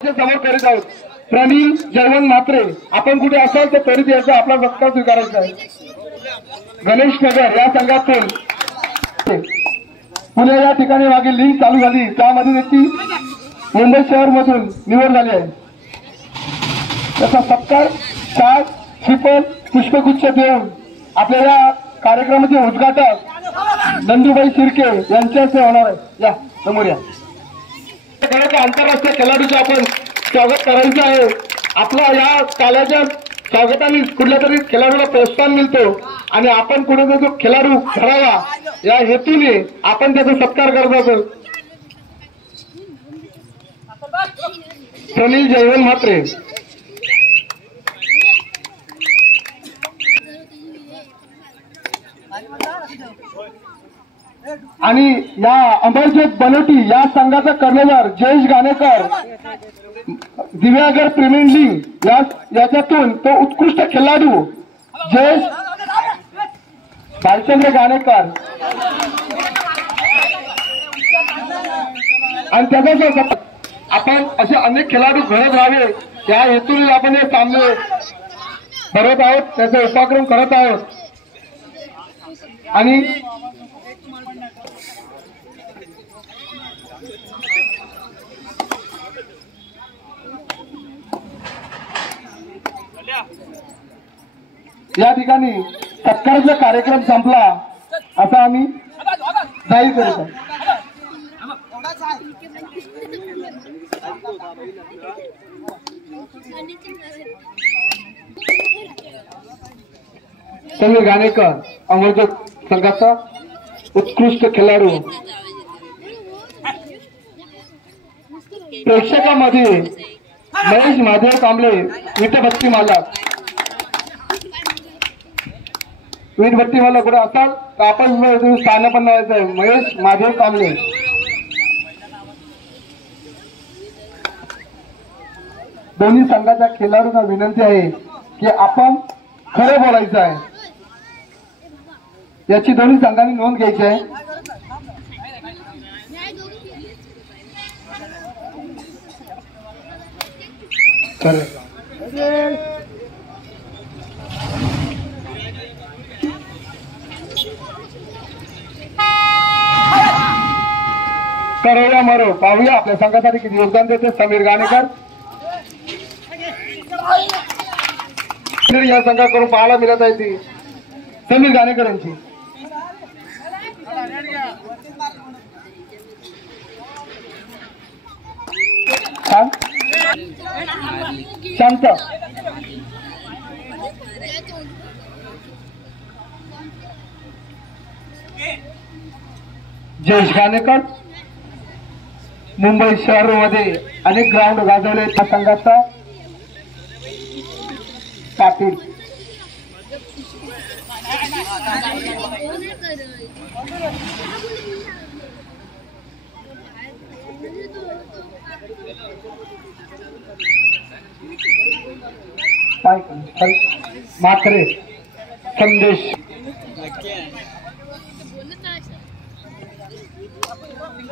समोर करीत आहोत प्रनिल जयवंत म्हात्रे, आपण कुठे असाल तर त्वरित याचा आपला सत्कार स्वीकारायचा आहे। गणेश नगर या संघातून पुणे या ठिकाणी मागील लिंक चालू झाली, त्यामध्ये व्यक्ती मुंबई शहर मधून निवड झाली आहे। त्याचा सत्कार शाल श्रीफळ पुष्पगुच्छ देऊन आपल्या या कार्यक्रमाचे उद्घाटक नंदुबाई शिर्के यांच्या हस्ते होणार आहे। या समोर या। आंतरराष्ट्रीय खेळाडूचे आपण स्वागत करायचं आहे। आपला या काल्याच्या स्वागताने कुठल्या तरी खेळाडूला प्रोत्साहन मिळतो आणि आपण कुठे जो खेळाडू घडावा या हेतूने आपण त्याचा सत्कार करत असतो। प्रनिल जयवंत म्हात्रे आणि या अमरजीत बनोटी या संघाचा कर्णधार जयेश गाणेकर, दिव्यागर प्रीमियर लीग याच्यातून तो उत्कृष्ट खेळाडू जयेश भालचंद्र गाणेकर आणि त्याचा आपण असे अनेक खेळाडू घडत राहावे या हेतूने आपण हे सामने भरत आहोत, त्याचा उपक्रम करत आहोत। आणि या ठिकाणी सत्काराचा कार्यक्रम संपला असा आम्ही जाहीर करत आहोत। समीर गाणेकर अमरजीत संघाचा उत्कृष्ट खेळाडू। प्रेक्षकांमध्ये महेश महादेव कांबळे वीटभट्टी मालक, वीटभट्टी मालक कुठे असाल तर आपण स्थान पण आहे महेश महादेव कांबळे। दोन्ही संघाच्या खेळाडूंना विनंती आहे की आपण खरं बोलायचं आहे, याची दोन्ही संघांनी नोंद घ्यायची आहे। करूया मरो पाहूया आपल्या संघासाठी किती योगदान देते समीर गाणेकर। या संघाकडून पाहायला मिळत आहे ती समीर गाणेकर यांची। शांत जयेश गाणेकर मुंबई शहरामध्ये अनेक ग्राउंड गाजवले त्या संघाचा पाटील। म्हात्रे संदेश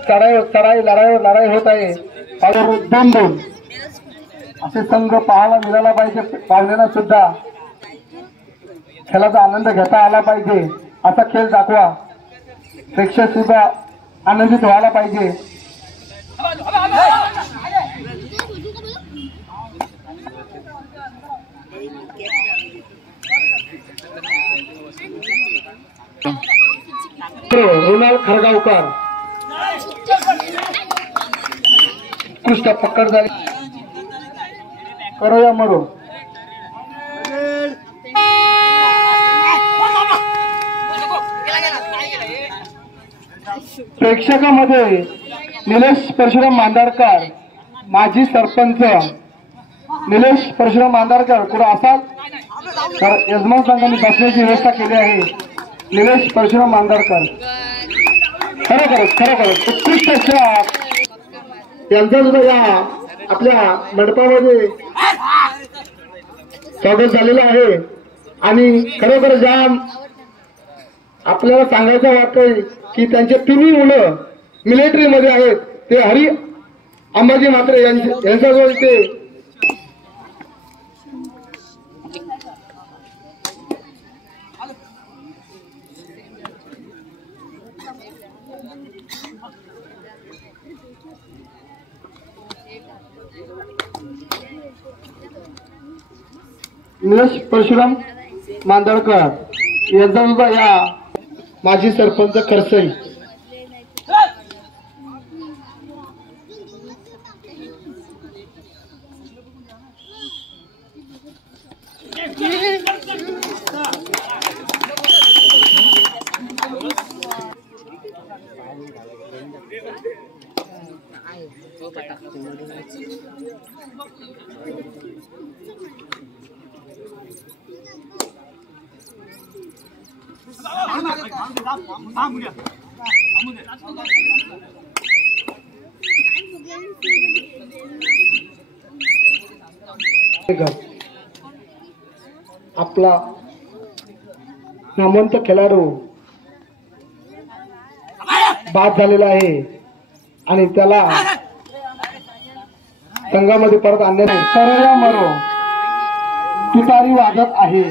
लढाई होत आहे। 2-2 असे संघ पाहायला मिळाला पाहिजे, पाहुण्यांना सुद्धा खेळाचा आनंद घेता आला पाहिजे, असा खेळ दाखवा, प्रेक्षक सुद्धा आनंदित व्हायला पाहिजे। रोनाल्ड खरगावकर उत्कृष्ट पकड झाली। करूया मरो प्रेक्षकांमध्ये निलेश परशुराम मांदारकर, माजी सरपंच निलेश परशुराम मांदारकर कुठे असाल तर यजमान संघाने बसण्याची व्यवस्था केली आहे। निलेश परशुराम मांदारकर खरोखरच उत्कृष्ट यांचा सुद्धा या आपल्या मंडपामध्ये स्वागत झालेलं आहे। आणि खरोखर ज्या आपल्याला सांगायचं वाटतंय की त्यांचे तिन्ही मुलं मिलिटरी मध्ये आहेत, ते अंबाजी म्हात्रे यांच्याजवळ इथे निलेश परशुराम मांदळकर यांचा सुद्धा या माजी सरपंच खरसई आपला नामवंत खेळाडू बाद झालेला आहे आणि त्याला संघामध्ये परत आणले नाही. करोया मरो तुतारी वाजत आहे.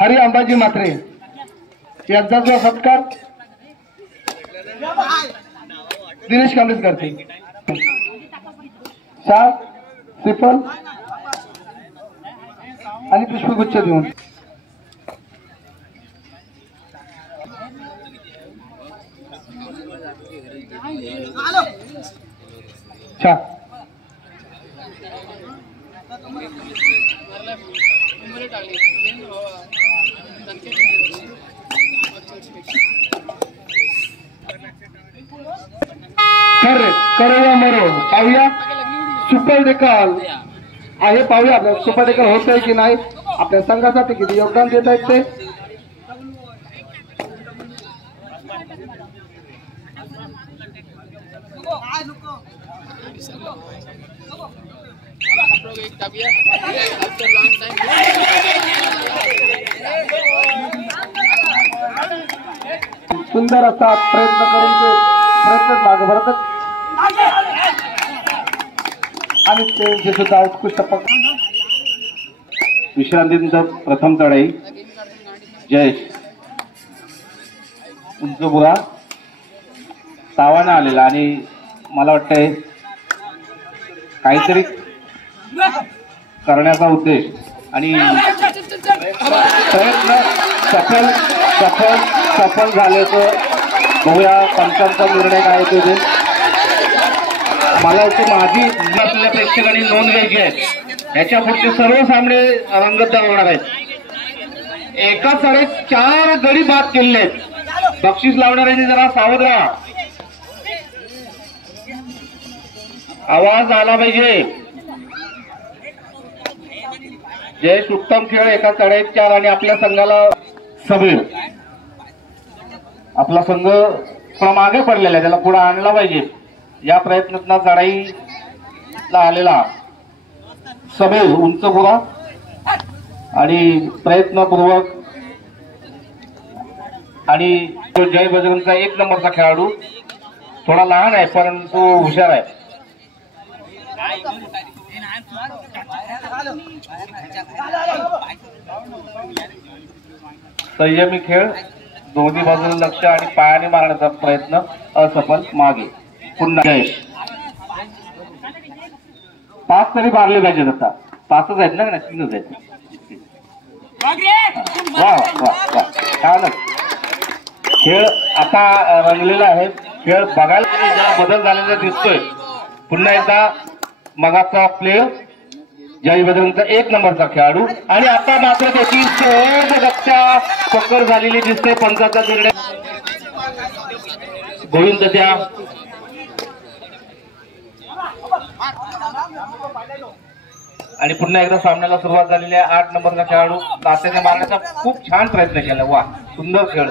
हरी अंबाजी म्हात्रे यांचा जो सत्कार दिनेश कांबळे करते. शाल श्रीफल आणि पुष्पगुच्छ देऊन करोया मरो पाहूया सुपर डेकल आहे. पाहूया आपल्या सुपर डेकल होत आहे की नाही, आपल्या संघासाठी किती योगदान देत आहेत ते. सुंदर असा प्रयत्न करून ते प्रयत्न मागे भरतात आणि ते सुद्धा उत्कृष्ट विश्रांतीनंतर प्रथम चढाई जयेश उंचपुरा तावानं आलेला आणि मला वाटतंय काहीतरी करण्याचा उद्देश आणि प्रयत्न सफल सफल सफल झाल्याचं बघूया. पंचांचा निर्णय काय ते मला वाटतं माझी आपल्या प्रेक्षकांनी नोंद घ्यायची आहे. ह्याच्या पुढचे सर्व सामने रंगतदार होणार आहेत. एका 4.5 गडी बाद केलेले आहेत. बक्षीस लावणाऱ्यांनी जरा सावध राहा. आवाज आला पाहिजे. जयेश उत्तम खेळ. एका 4.5 आणि आपल्या संघाला सबीर. आपला संघ थोडा मागे पडलेला आहे, त्याला पुढे आणला पाहिजे. या प्रयत्नात चढाईला आलेला सबीर उंचपुरा आणि प्रयत्नपूर्वक आणि जय बजरंगचा 1 नंबरचा खेळाडू. थोडा लहान आहे परंतु हुशार आहे. संयमी खेळ. दोन्ही बाजूला लक्ष आणि पायाने मारण्याचा प्रयत्न असफल. मागे पुन्हा जयेश. 5 तरी मारले पाहिजेत. आता 5च आहेत ना, 3च आहेत. वा वा वा छानच. खेळ आता रंगलेला आहे. खेळ बघायला जरा बदल झालेला दिसतोय. पुन्हा एकदा मगाचा प्लेयर जय बजरंगचा 1 नंबरचा खेळाडू आणि आता मात्र त्याची सहज गत्या पकड झालेली दिसते. पंचाचा निर्णय गोविंद द्या आणि पुन्हा एकदा सामन्याला सुरुवात झालेली आहे. 8 नंबरचा खेळाडू तात्याने मारण्याचा खूप छान प्रयत्न केला. वा सुंदर खेळ,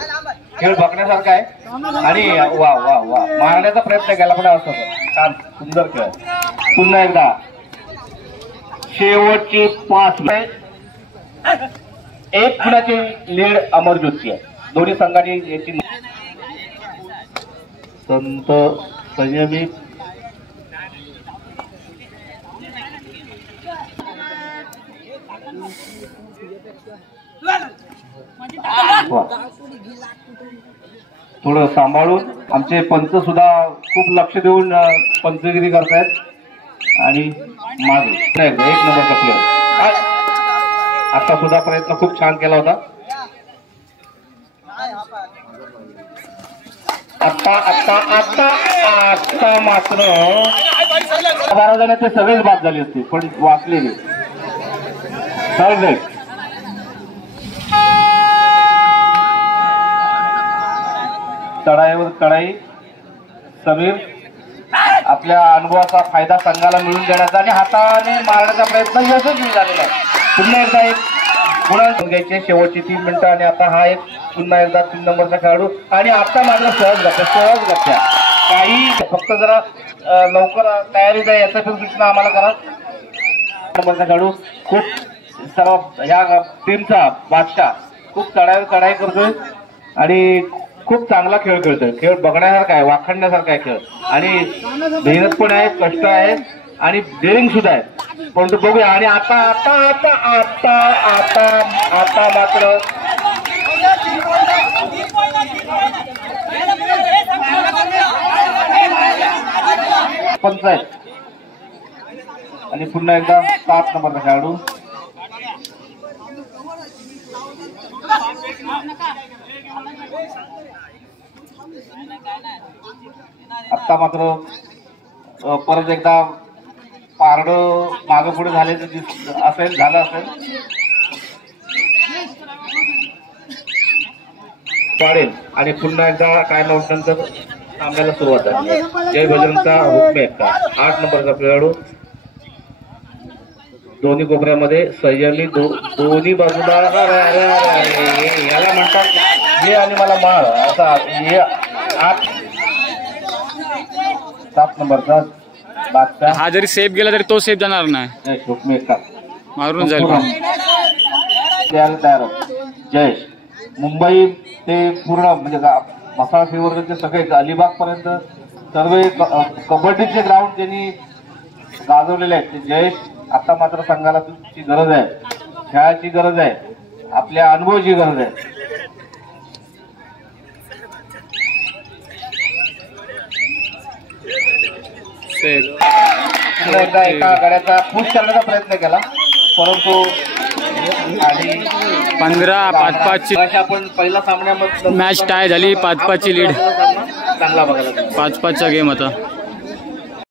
खेळ बघण्यासारखा आहे आणि वा वा वा मारण्याचा प्रयत्न केला पण असं छान सुंदर खेळ. पुन्हा एकदा शेवटची 5 एक गुणाची लीड अमरज्योतची आहे. दोन्ही संघांनी याची संत संयमी थोडं सांभाळून आमचे पंच सुद्धा खूप लक्ष देऊन पंचगिरी करतायत आणि मागे 1 नंबरचा प्लेअर आता सुद्धा प्रयत्न खूप छान केला होता. आता आता आता आता मात्र 12 जण ते सगळेच बाद झाले असते पण वाचले नाही. चढाईवर चढाई. समीर आपल्या अनुभवाचा फायदा संघाला मिळून देण्याचा आणि हाताने मारण्याचा प्रयत्न यशस्वी झालेला आहे. पुन्हा एकदा एक गुणांक घ्यायचे शेवटची 3 मिनिटं आणि आता हा एक पुन्हा एकदा 3 नंबरचा खेळाडू आणि आता मात्र सहज गत्या काही फक्त जरा लवकर तयारी द्या याचा पण सूचना आम्हाला करा. नंबरचा खेळाडू खूप सर्व ह्या टीमचा बादशाह खूप चढाई करतोय आणि खूप चांगला खेळ खेळतोय. खेळ बघण्यासारखा आहे, वाखणण्यासारखा आहे खेळ आणि मेहनत पण आहे, कष्ट आहे आणि डेअरिंग सुद्धा आहे. परंतु बघूया आणि आता आता आता आता आता आता मात्र पंचायत आणि पुन्हा एकदा 7 नंबरचा खेळाडू आता मात्र परत एकदा पारड मागे पुढे झालं असेल. पाडेल आणि पुन्हा एकदा टाइम आउट नंतर सामन्याला सुरुवात झाली. जय बजरंगचा हुकमे 8 नंबरचा खेळाडू दोन्ही कोपऱ्यामध्ये संयमी दोन्ही बाजूला याला म्हणतात हे आणि मला मार असा. हे 7 नंबरचा बादशाह हा जरी सेफ गेला तरी तो सेफ जाणार नाही. हुकमे मारून जाईल. तयार जयेश मुंबई ते पूर्ण म्हणजे मसाळा फेवरचे सगळे अलिबाग पर्यंत सर्व कबड्डीचे ग्राउंड त्यांनी गाजवलेले आहेत. ते जयेश आता मात्र संघाला तुमची गरज आहे, खेळाची गरज आहे, आपल्या अनुभवाची गरज आहे. एका गाड्याचा पुश करण्याचा प्रयत्न केला परंतु आणि 15-5 आपण पहिल्या सामन्यामध्ये मॅच टाय झाली. 5-5 ची लीड. चांगला बघायला 5-5 चा गेम होता.